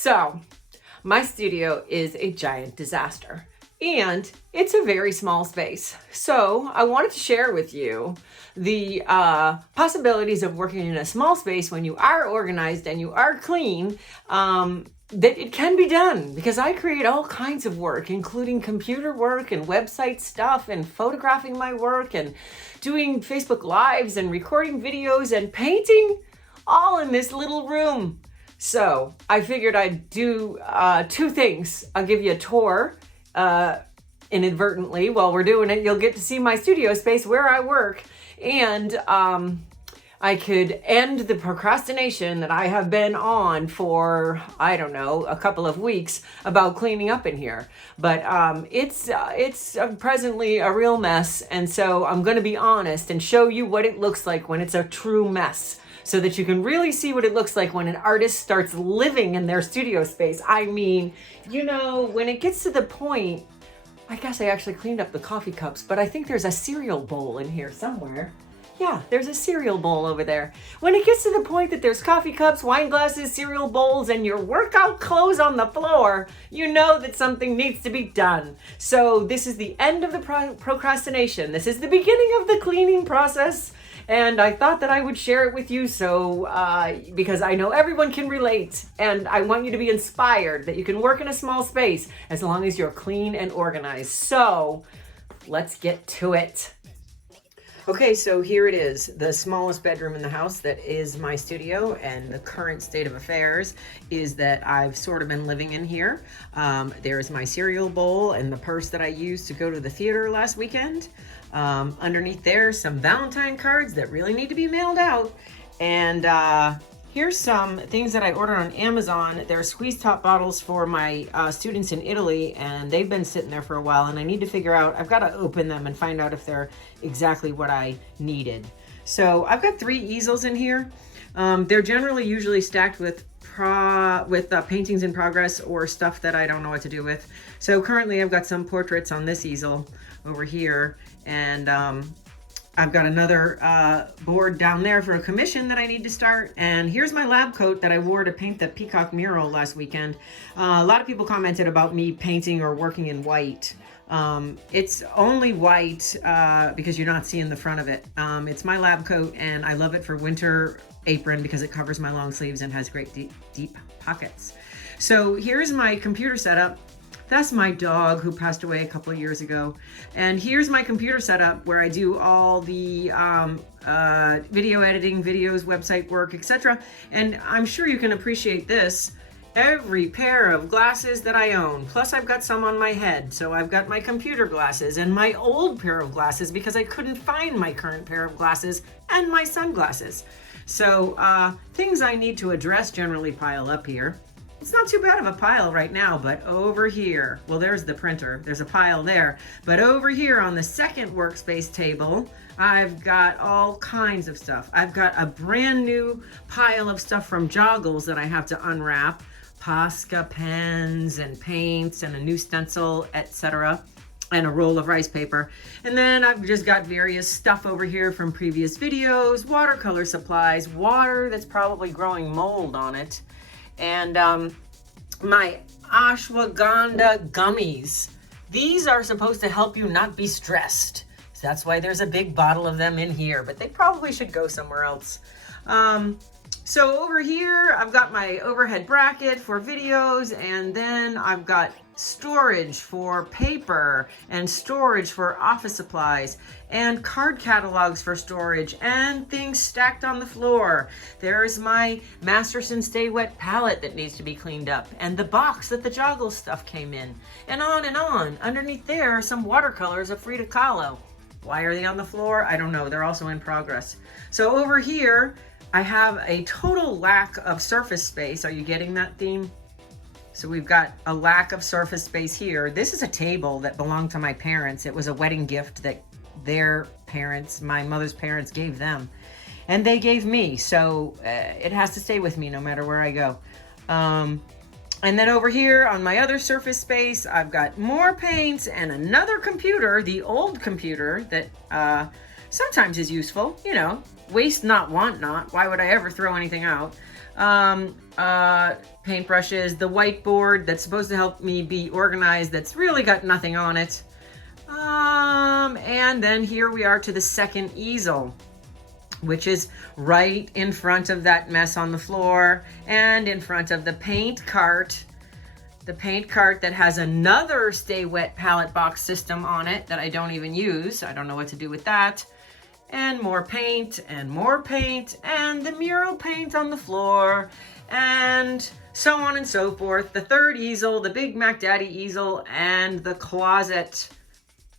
So, my studio is a giant disaster and it's a very small space. So, I wanted to share with you the possibilities of working in a small space when you are organized and you are clean. That it can be done because I create all kinds of work, including computer work and website stuff and photographing my work and doing Facebook Lives and recording videos and painting all in this little room. So I figured I'd do two things. I'll give you a tour inadvertently while we're doing it. You'll get to see my studio space where I work, and I could end the procrastination that I have been on for, I don't know, a couple of weeks about cleaning up in here. But it's presently a real mess. And so I'm going to be honest and show you what it looks like when it's a true mess, so that you can really see what it looks like when an artist starts living in their studio space. I mean, when it gets to the point, I guess I actually cleaned up the coffee cups, but I think there's a cereal bowl in here somewhere. Yeah, there's a cereal bowl over there. When it gets to the point that there's coffee cups, wine glasses, cereal bowls, and your workout clothes on the floor, you know that something needs to be done. So this is the end of the procrastination. This is the beginning of the cleaning process. And I thought that I would share it with you because I know everyone can relate. And I want you to be inspired that you can work in a small space as long as you're clean and organized. So let's get to it. Okay, so here it is, the smallest bedroom in the house that is my studio, and the current state of affairs is that I've sort of been living in here. There's my cereal bowl and the purse that I used to go to the theater last weekend. Underneath there, some Valentine cards that really need to be mailed out. And here's some things that I ordered on Amazon. They're squeeze top bottles for my students in Italy, and they've been sitting there for a while, and I need to figure out, I've got to open them and find out if they're exactly what I needed. So I've got 3 easels in here. They're usually stacked with paintings in progress or stuff that I don't know what to do with. So currently I've got some portraits on this easel over here, and I've got another board down there for a commission that I need to start. And here's my lab coat that I wore to paint the peacock mural last weekend. A lot of people commented about me painting or working in white. It's only white because you're not seeing the front of it. It's my lab coat, and I love it for winter apron because it covers my long sleeves and has great deep pockets. So here's my computer setup. That's my dog who passed away a couple of years ago. And here's my computer setup where I do all the video editing, videos, website work, etc. And I'm sure you can appreciate this. Every pair of glasses that I own, plus I've got some on my head. So I've got my computer glasses and my old pair of glasses because I couldn't find my current pair of glasses, and my sunglasses. So things I need to address generally pile up here. It's not too bad of a pile right now, but over here, well, there's the printer. There's a pile there. But over here on the second workspace table, I've got all kinds of stuff. I've got a brand new pile of stuff from Joggles that I have to unwrap. Posca pens and paints and a new stencil, etc. and a roll of rice paper. And then I've just got various stuff over here from previous videos, watercolor supplies, water that's probably growing mold on it, and my ashwagandha gummies. These are supposed to help you not be stressed. So that's why there's a big bottle of them in here, but they probably should go somewhere else. So over here, I've got my overhead bracket for videos, and then I've got storage for paper and storage for office supplies and card catalogs for storage and things stacked on the floor. There's my Masterson Stay Wet palette that needs to be cleaned up, and the box that the Joggles stuff came in, and on and on. Underneath there are some watercolors of Frida Kahlo. Why are they on the floor? I don't know. They're also in progress. So over here, I have a total lack of surface space. Are you getting that theme? So we've got a lack of surface space here. This is a table that belonged to my parents. It was a wedding gift that their parents, my mother's parents, gave them. And they gave me. So it has to stay with me no matter where I go. And then over here on my other surface space, I've got more paints and another computer, the old computer that sometimes is useful, you know, waste not, want not. Why would I ever throw anything out? Paintbrushes, the whiteboard that's supposed to help me be organized, that's really got nothing on it. And then here we are to the second easel, which is right in front of that mess on the floor and in front of the paint cart. The paint cart that has another Stay Wet palette box system on it that I don't even use. I don't know what to do with that. And more paint and more paint and the mural paint on the floor and so on and so forth. The third easel, the Big Mac Daddy easel, and the closet.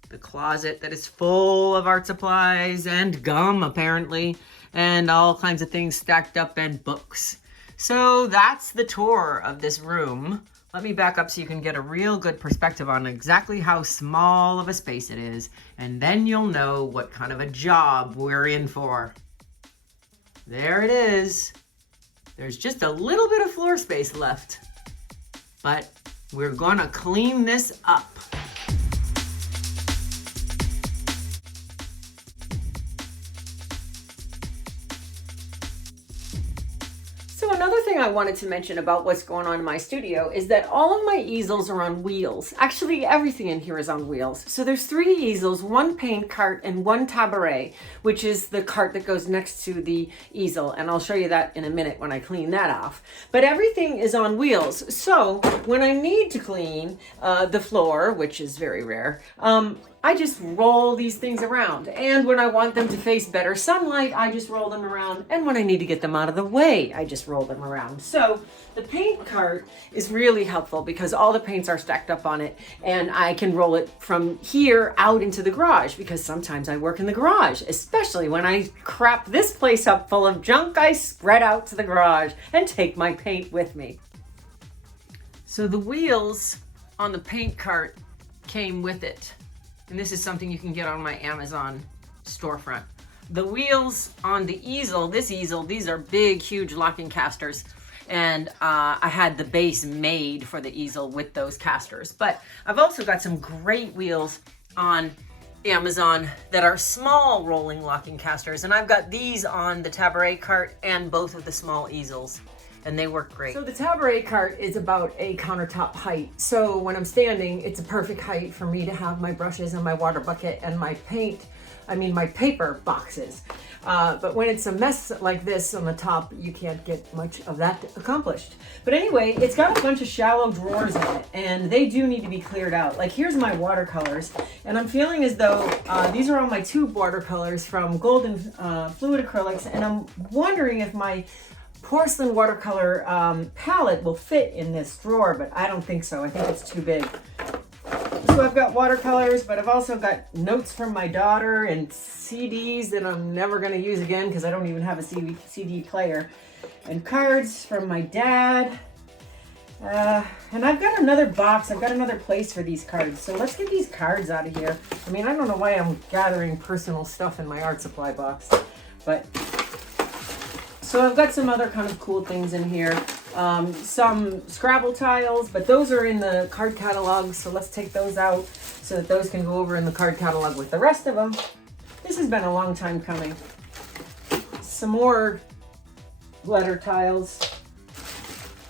The closet that is full of art supplies and gum apparently and all kinds of things stacked up and books. So that's the tour of this room. Let me back up so you can get a real good perspective on exactly how small of a space it is, and then you'll know what kind of a job we're in for. There it is. There's just a little bit of floor space left, but we're gonna clean this up. So another thing I wanted to mention about what's going on in my studio is that all of my easels are on wheels. Actually, everything in here is on wheels. So there's 3 easels, 1 paint cart, and 1 taboret, which is the cart that goes next to the easel. And I'll show you that in a minute when I clean that off. But everything is on wheels. So when I need to clean the floor, which is very rare, I just roll these things around. And when I want them to face better sunlight, I just roll them around. And when I need to get them out of the way, I just roll them around. So the paint cart is really helpful because all the paints are stacked up on it and I can roll it from here out into the garage because sometimes I work in the garage, especially when I crap this place up full of junk. I spread out to the garage and take my paint with me. So the wheels on the paint cart came with it. And this is something you can get on my Amazon storefront. The wheels on the easel, this easel, these are big, huge locking casters. And I had the base made for the easel with those casters. But I've also got some great wheels on Amazon that are small rolling locking casters. And I've got these on the taboret cart and both of the small easels. And they work great. So the taboret cart is about a countertop height. So when I'm standing, it's a perfect height for me to have my brushes and my water bucket and my my paper boxes. But when it's a mess like this on the top, you can't get much of that accomplished. But anyway, it's got a bunch of shallow drawers in it and they do need to be cleared out. Like here's my watercolors and I'm feeling as though these are all my tube watercolors from Golden Fluid Acrylics, and I'm wondering if my porcelain watercolor palette will fit in this drawer, but I don't think so. I think it's too big. So I've got watercolors, but I've also got notes from my daughter and CDs that I'm never going to use again because I don't even have a CD player, and cards from my dad. And I've got another box. I've got another place for these cards. So let's get these cards out of here. I mean, I don't know why I'm gathering personal stuff in my art supply box, but so I've got some other kind of cool things in here. Some Scrabble tiles, but those are in the card catalog, so let's take those out so that those can go over in the card catalog with the rest of them. This has been a long time coming. Some more letter tiles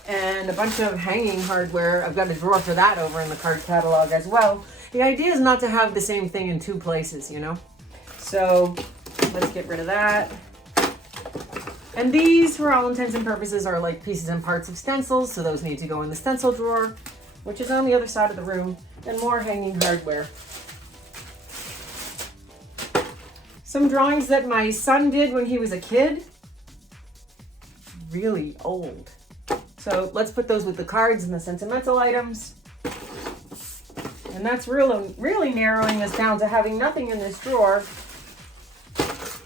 and a bunch of hanging hardware. I've got a drawer for that over in the card catalog as well. The idea is not to have the same thing in 2 places, you know? So let's get rid of that. And these, for all intents and purposes, are like pieces and parts of stencils, so those need to go in the stencil drawer, which is on the other side of the room, and more hanging hardware. Some drawings that my son did when he was a kid. Really old. So let's put those with the cards and the sentimental items. And that's really narrowing us down to having nothing in this drawer.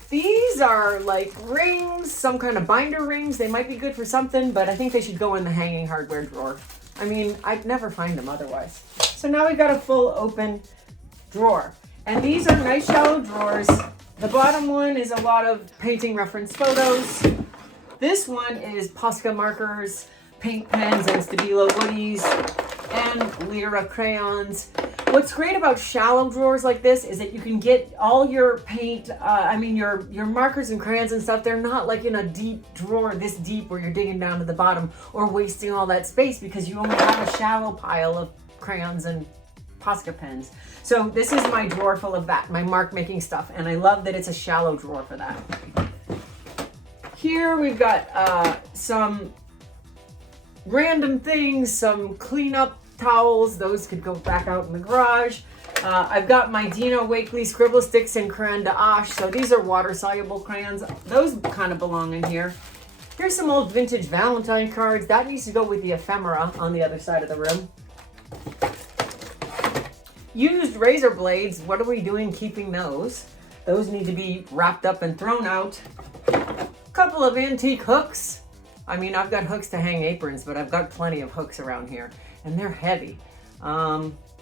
These are like rings, some kind of binder rings. They might be good for something, but I think they should go in the hanging hardware drawer. I mean, I'd never find them otherwise. So now we've got a full open drawer. And these are nice shallow drawers. The bottom one is a lot of painting reference photos. This one is Posca markers, paint pens, and Stabilo woodies, and Lyra crayons. What's great about shallow drawers like this is that you can get all your paint, your markers and crayons and stuff. They're not like in a deep drawer this deep where you're digging down to the bottom or wasting all that space because you only have a shallow pile of crayons and Posca pens. So this is my drawer full of that, my mark making stuff. And I love that it's a shallow drawer for that. Here we've got some random things, some cleanup towels. Those could go back out in the garage. I've got my Dino Wakley scribble sticks in crayon d'Ache. So these are water soluble crayons. Those kind of belong in here. Here's some old vintage Valentine cards. That needs to go with the ephemera on the other side of the room. Used razor blades. What are we doing keeping those? Those need to be wrapped up and thrown out. Couple of antique hooks. I mean, I've got hooks to hang aprons, but I've got plenty of hooks around here, and they're heavy.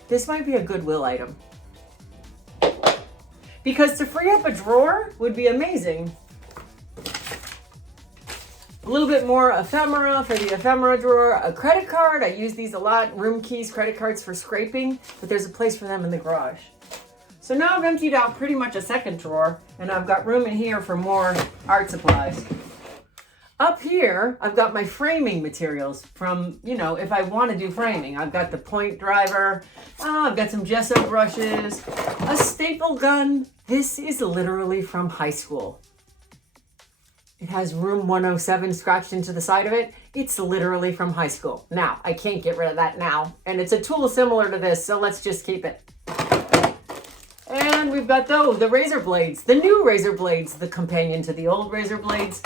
This might be a Goodwill item. Because to free up a drawer would be amazing. A little bit more ephemera for the ephemera drawer. A credit card, I use these a lot. Room keys, credit cards for scraping, but there's a place for them in the garage. So now I've emptied out pretty much a second drawer, and I've got room in here for more art supplies. Up here, I've got my framing materials from, if I want to do framing. I've got the point driver, I've got some gesso brushes, a staple gun. This is literally from high school. It has room 107 scratched into the side of it. It's literally from high school. Now, I can't get rid of that now. And it's a tool similar to this, so let's just keep it. And we've got the razor blades, the new razor blades, the companion to the old razor blades.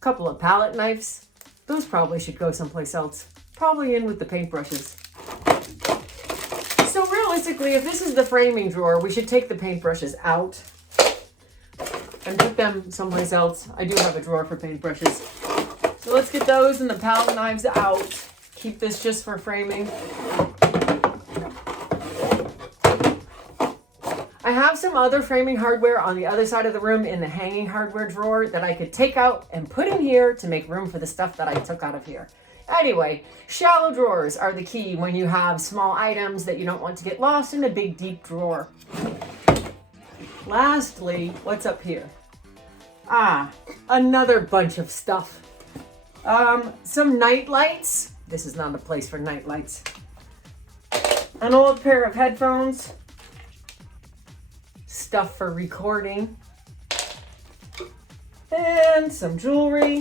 Couple of palette knives. Those probably should go someplace else. Probably in with the paintbrushes. So realistically, if this is the framing drawer, we should take the paintbrushes out and put them someplace else. I do have a drawer for paintbrushes. So let's get those and the palette knives out. Keep this just for framing. I have some other framing hardware on the other side of the room in the hanging hardware drawer that I could take out and put in here to make room for the stuff that I took out of here. Anyway, shallow drawers are the key when you have small items that you don't want to get lost in a big deep drawer. Lastly, what's up here? Another bunch of stuff. Some night lights. This is not a place for night lights. An old pair of headphones. Stuff for recording, and some jewelry,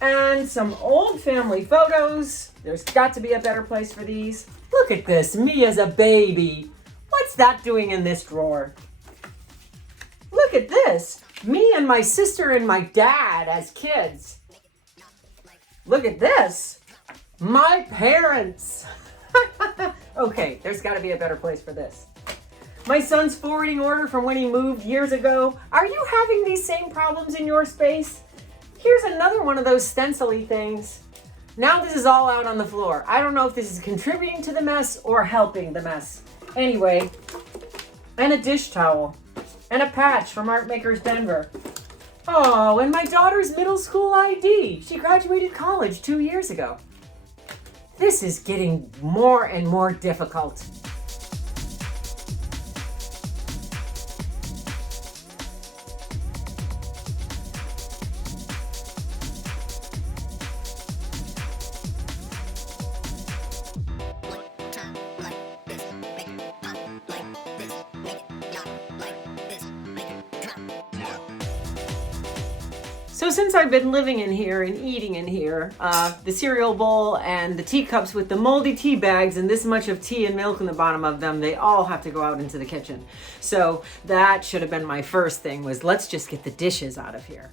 and some old family photos. There's got to be a better place for these. Look at this, me as a baby. What's that doing in this drawer? Look at this, me and my sister and my dad as kids. Look at this, my parents. Okay, there's got to be a better place for this. My son's forwarding order from when he moved years ago. Are you having these same problems in your space? Here's another one of those stencil-y things. Now this is all out on the floor. I don't know if this is contributing to the mess or helping the mess. Anyway, and a dish towel, and a patch from Art Makers Denver. Oh, and my daughter's middle school ID. She graduated college 2 years ago. This is getting more and more difficult. So since I've been living in here and eating in here, the cereal bowl and the teacups with the moldy tea bags and this much of tea and milk in the bottom of them, they all have to go out into the kitchen. So that should have been my first thing, was let's just get the dishes out of here.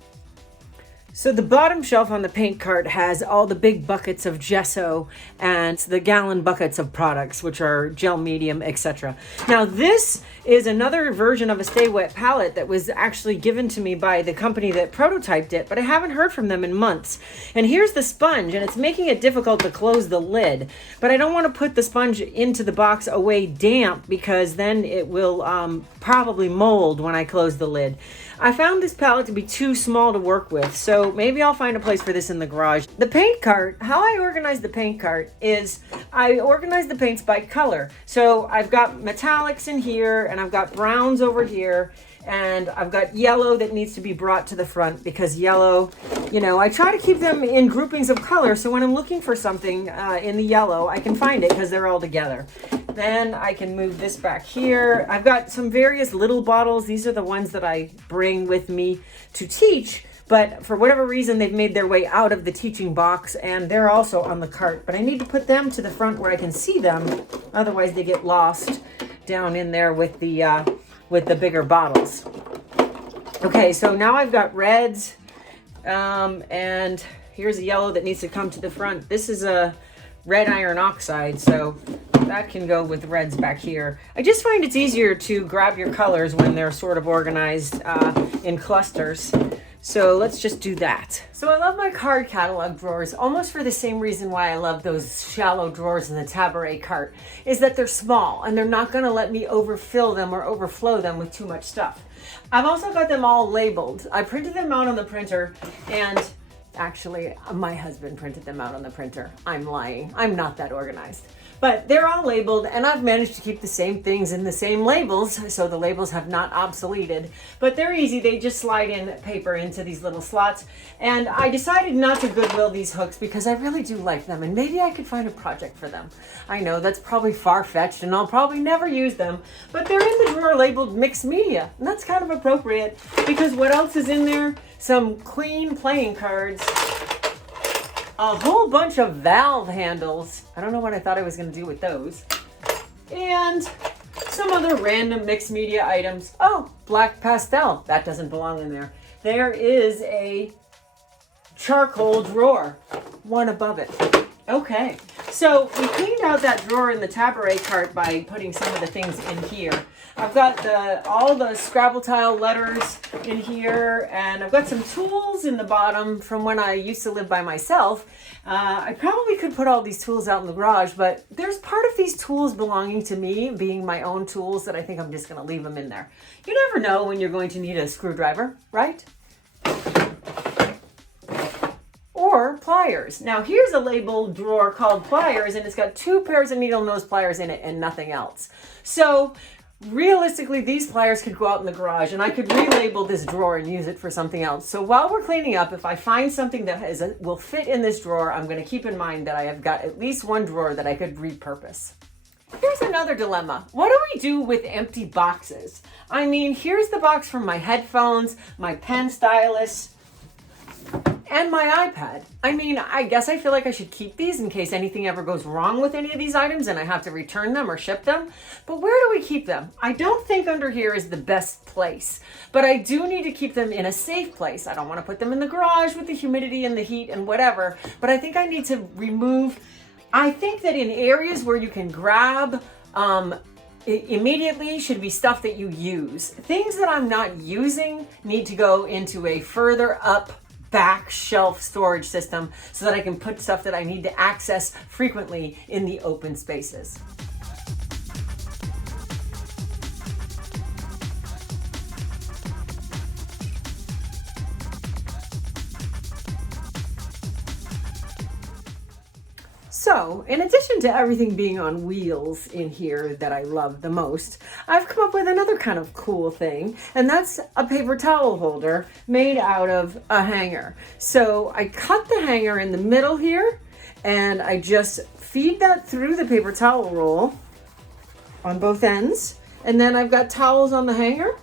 So the bottom shelf on the paint cart has all the big buckets of gesso and the gallon buckets of products, which are gel medium, etc. Now this is another version of a Stay Wet palette that was actually given to me by the company that prototyped it, but I haven't heard from them in months. And here's the sponge, and it's making it difficult to close the lid. But I don't want to put the sponge into the box away damp, because then it will probably mold when I close the lid. I found this palette to be too small to work with, so maybe I'll find a place for this in the garage. The paint cart, how I organize the paint cart is I organize the paints by color. So I've got metallics in here, and I've got browns over here, and I've got yellow that needs to be brought to the front because yellow, I try to keep them in groupings of color, so when I'm looking for something in the yellow, I can find it because they're all together. Then I can move this back here. I've got some various little bottles. These are the ones that I bring with me to teach, but for whatever reason, they've made their way out of the teaching box, and they're also on the cart, but I need to put them to the front where I can see them. Otherwise, they get lost down in there with the bigger bottles. Okay, so now I've got reds, and here's a yellow that needs to come to the front. This is a red iron oxide, so that can go with reds back here. I just find it's easier to grab your colors when they're sort of organized in clusters. So let's just do that. So I love my card catalog drawers almost for the same reason why I love those shallow drawers in the taboret cart, is that they're small and they're not going to let me overfill them or overflow them with too much stuff. I've also got them all labeled. I printed them out on the printer, and actually my husband printed them out on the printer. I'm lying. I'm not that organized. But they're all labeled, and I've managed to keep the same things in the same labels, so the labels have not obsoleted. But they're easy. They just slide in paper into these little slots. And I decided not to Goodwill these hooks because I really do like them, and maybe I could find a project for them. I know that's probably far-fetched, and I'll probably never use them, but they're in the drawer labeled mixed media, and that's kind of appropriate because what else is in there? Some clean playing cards, a whole bunch of valve handles. I don't know what I thought I was going to do with those. And some other random mixed media items. Oh, black pastel. That doesn't belong in there. There is a charcoal drawer, one above it. Okay, so we cleaned out that drawer in the taboret cart by putting some of the things in here. I've got all the Scrabble tile letters in here, and I've got some tools in the bottom from when I used to live by myself. I probably could put all these tools out in the garage, but there's part of these tools belonging to me, being my own tools, that I think I'm just going to leave them in there. You never know when you're going to need a screwdriver, right? Or pliers. Now here's a labeled drawer called pliers, and it's got 2 pairs of needle nose pliers in it and nothing else. So realistically, these pliers could go out in the garage, and I could relabel this drawer and use it for something else. So while we're cleaning up, if I find something that will fit in this drawer, I'm going to keep in mind that I have got at least one drawer that I could repurpose. Here's another dilemma. What do we do with empty boxes? I mean, here's the box from my headphones, my pen stylus, and my iPad. I mean, I guess I feel like I should keep these in case anything ever goes wrong with any of these items and I have to return them or ship them. But where do we keep them? I don't think under here is the best place, but I do need to keep them in a safe place. I don't want to put them in the garage with the humidity and the heat and whatever, but I think I need to remove. I think that in areas where you can grab immediately should be stuff that you use. Things that I'm not using need to go into a further up back shelf storage system so that I can put stuff that I need to access frequently in the open spaces. So, in addition to everything being on wheels in here that I love the most, I've come up with another kind of cool thing, and that's a paper towel holder made out of a hanger. So I cut the hanger in the middle here, and I just feed that through the paper towel roll on both ends, and then I've got towels on the hanger,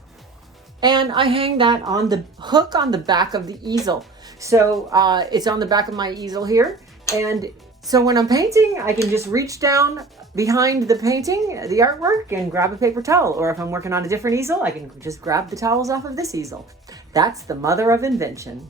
and I hang that on the hook on the back of the easel. So it's on the back of my easel here, and so when I'm painting, I can just reach down behind the painting, the artwork, and grab a paper towel. Or if I'm working on a different easel, I can just grab the towels off of this easel. That's the mother of invention.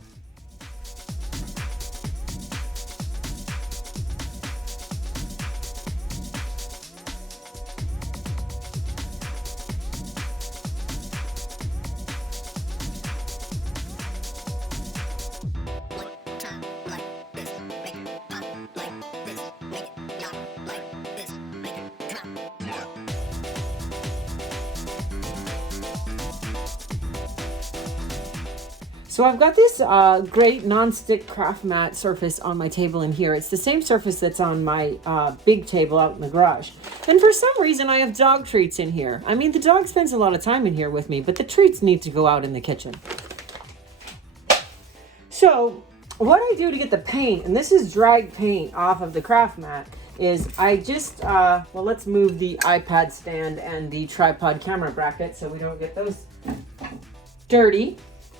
So I've got this great non-stick craft mat surface on my table in here. It's the same surface that's on my big table out in the garage. And for some reason, I have dog treats in here. I mean, the dog spends a lot of time in here with me, but the treats need to go out in the kitchen. So what I do to get the paint, and this is dried paint off of the craft mat, is I just, well, let's move the iPad stand and the tripod camera bracket so we don't get those dirty.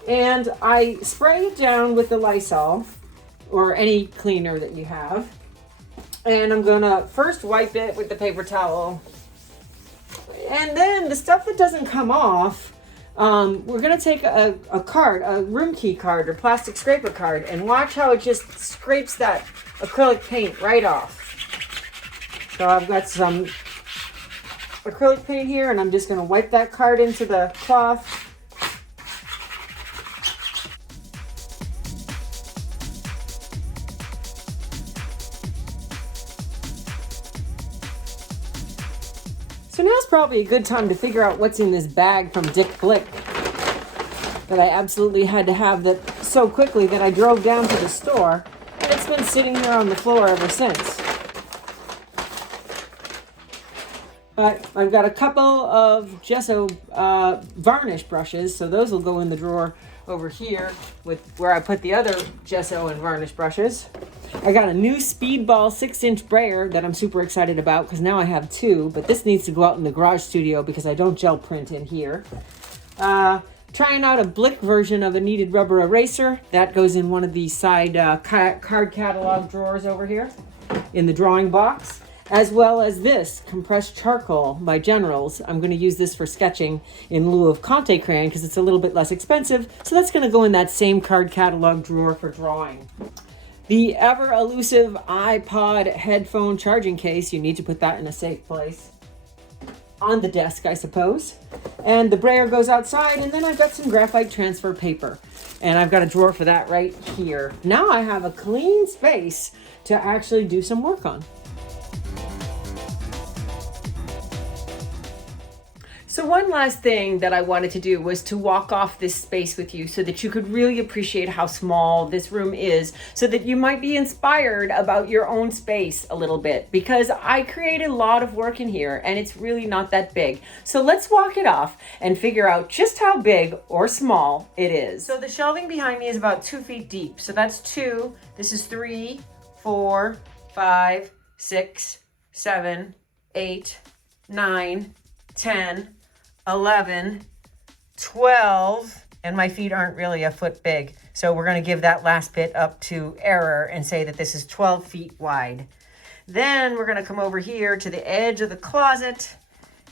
And I spray it down with the Lysol or any cleaner that you have. And I'm gonna first wipe it with the paper towel. And then the stuff that doesn't come off, we're gonna take a card, a room key card or plastic scraper card, and watch how it just scrapes that acrylic paint right off. So I've got some acrylic paint here, and I'm just gonna wipe that card into the cloth. So now's probably a good time to figure out what's in this bag from Dick Blick that I absolutely had to have that so quickly that I drove down to the store, and it's been sitting there on the floor ever since. But I've got a couple of gesso varnish brushes, so those will go in the drawer over here with where I put the other gesso and varnish brushes. I got a new Speedball 6-inch brayer that I'm super excited about because now I have two, but this needs to go out in the garage studio because I don't gel print in here. Trying out a Blick version of a kneaded rubber eraser. That goes in one of the side card catalog drawers over here in the drawing box, as well as this compressed charcoal by Generals. I'm going to use this for sketching in lieu of Conte crayon because it's a little bit less expensive. So that's going to go in that same card catalog drawer for drawing. The ever elusive iPod headphone charging case, you need to put that in a safe place. On the desk, I suppose. And the brayer goes outside, and then I've got some graphite transfer paper. And I've got a drawer for that right here. Now I have a clean space to actually do some work on. So one last thing that I wanted to do was to walk off this space with you so that you could really appreciate how small this room is, so that you might be inspired about your own space a little bit, because I create a lot of work in here and it's really not that big. So let's walk it off and figure out just how big or small it is. So the shelving behind me is about 2 feet deep. So that's 2, this is 3, 4, 5, 6, 7, 8, 9, 10, 11, 12, and my feet aren't really a foot big. So we're going to give that last bit up to error and say that this is 12 feet wide. Then we're going to come over here to the edge of the closet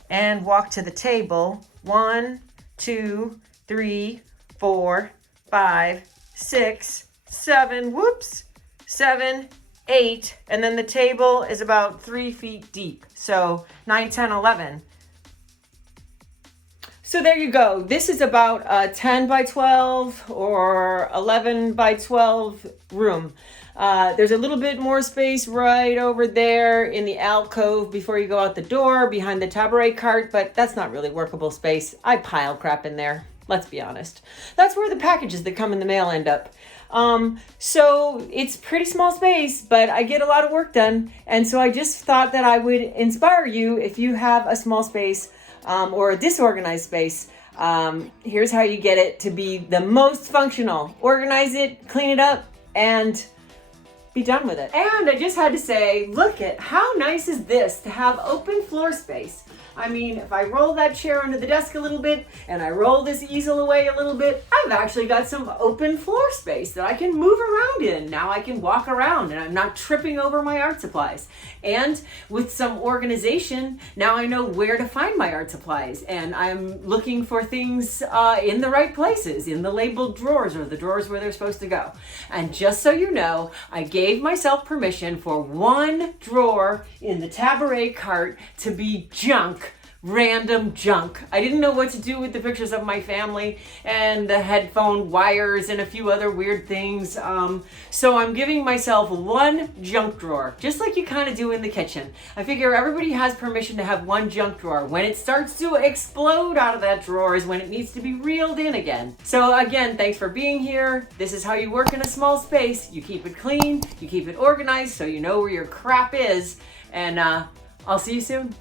and walk to the table. 1, 2, 3, 4, 5, 6, 7, whoops, 7, 8, and then the table is about 3 feet deep. So 9, 10, 11. So there you go. This is about a 10 by 12 or 11 by 12 room. There's a little bit more space right over there in the alcove before you go out the door behind the taboret cart, but that's not really workable space. I pile crap in there. Let's be honest. That's where the packages that come in the mail end up. So it's pretty small space, but I get a lot of work done. And so I just thought that I would inspire you if you have a small space or a disorganized space. Here's how you get it to be the most functional. Organize it, clean it up, and be done with it. And I just had to say, look at how nice is this to have open floor space. I mean, if I roll that chair under the desk a little bit and I roll this easel away a little bit, I've actually got some open floor space that I can move around in. Now I can walk around and I'm not tripping over my art supplies. And with some organization, now I know where to find my art supplies, and I'm looking for things in the right places, in the labeled drawers or the drawers where they're supposed to go. And just so you know, I gave myself permission for one drawer in the taboret cart to be junk random junk. I didn't know what to do with the pictures of my family and the headphone wires and a few other weird things. So I'm giving myself one junk drawer, just like you kind of do in the kitchen. I figure everybody has permission to have one junk drawer. When it starts to explode out of that drawer is when it needs to be reeled in again. So again, thanks for being here. This is how you work in a small space. You keep it clean, you keep it organized so you know where your crap is, and I'll see you soon.